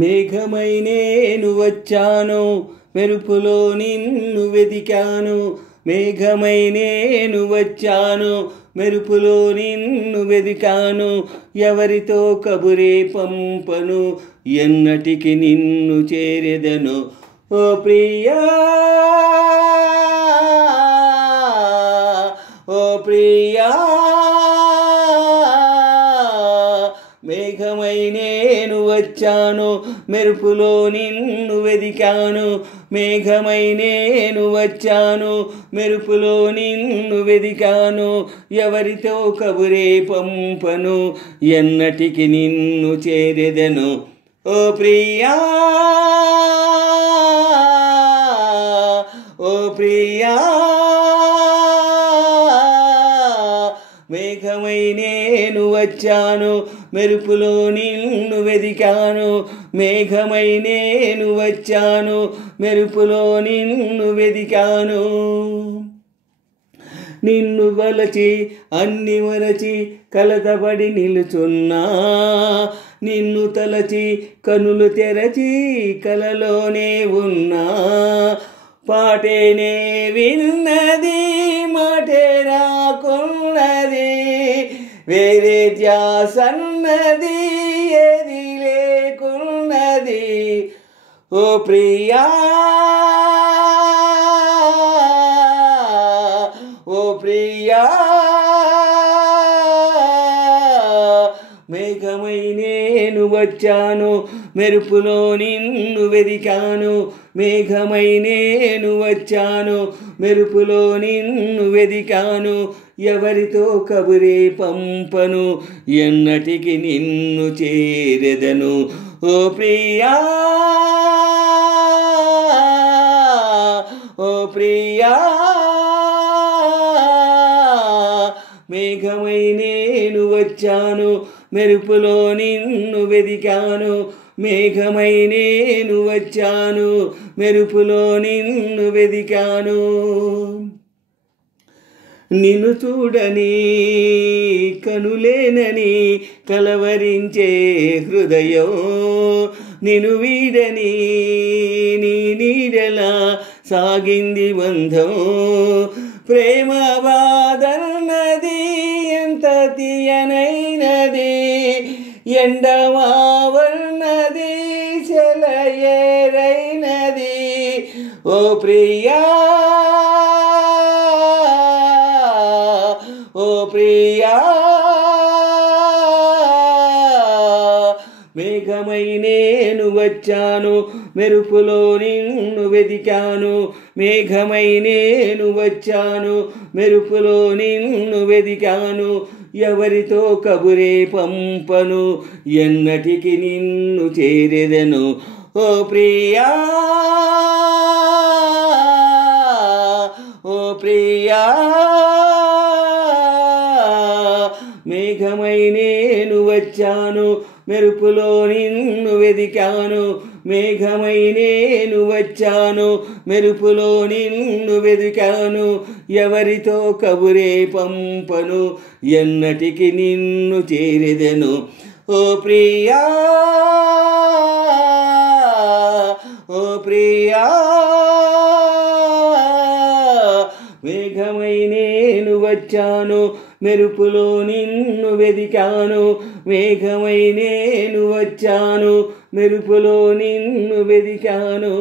మేఘమై నేను వచ్చాను, మెరుపులో నిన్ను వెదికాను. మేఘమై నేను వచ్చాను, మెరుపులో నిన్ను వెదికాను. ఎవరితో కబురే పంపను, ఎన్నటికి నిన్ను చేరెదను. ఓ ప్రియా, ఓ ప్రియా. మేఘమై నేను వచ్చాను, మెరుపులో నిన్ను వెదికాను. మేఘమై నేను వచ్చాను, మెరుపులో నిన్ను వెదికాను. ఎవరితో కబురే పంపను, ఎన్నటికి నిన్ను చేరెదను. ఓ ప్రియా, ఓ ప్రియా. మేఘమై నేను వచ్చాను, మెరుపులో నిన్ను వెదికాను. మేఘమై నేను వచ్చాను, మెరుపులో నిన్ను వెదికాను. నిన్ను వలచి అన్ని మరచి కలతబడి నిలుచున్నా. నిన్ను తలచి కనులు తెరచి కలలోనే ఉన్నా. పాటేనే విన్నది, మాటే రాకున్నది. వేరే ధ్యాసన్నది ఏది లేకున్నది. ఓ ప్రియా, ఓ ప్రియా. మేఘమై నేను వచ్చాను, మెరుపులో నిన్ను వెదికాను. మేఘమై నేను వచ్చాను, మెరుపులో నిన్ను వెదికాను. ఎవరితో కబురే పంపను, ఎన్నటికి నిన్ను చేరెదను. ఓ ప్రియా, ఓ ప్రియా. మేఘమై నేను వచ్చాను, మెరుపులో నిన్ను వెదికాను. మేఘమై నేను వచ్చాను, మెరుపులో నిన్ను వెదికాను. నిన్ను చూడని కనులేనని కలవరించే హృదయం. నిన్ను వీడని నీ నీడలా సాగింది బంధం. ప్రేమ బాధన్నది ఎంత తీయనైనది. ఎండమావన్నది సెలయేరైనది. ఓ ప్రియా, ఓ ప్రియా. మేఘమై నేను వచ్చాను, మెరుపులో నిన్ను వెదికాను. మేఘమై నేను వచ్చాను, మెరుపులో నిన్ను వెదికాను. ఎవరితో కబురే పంపను, ఎన్నటికి నిన్ను చేరెదను. ఓ ప్రియా, ఓ ప్రియా. మేఘమై నేను వచ్చాను, మెరుపులో నిన్ను వెదికాను. మేఘమై నేను వచ్చాను, మెరుపులో నిన్ను వెదికాను. ఎవరితో కబురే పంపను, ఎన్నటికి నిన్ను చేరెదను. ఓ ప్రియా, ఓ ప్రియా. మేఘమై నేను వచ్చాను, మెరుపులో నిన్ను వెదికాను. మేఘమై నేను వచ్చాను, మెరుపులో నిన్ను వెదికాను.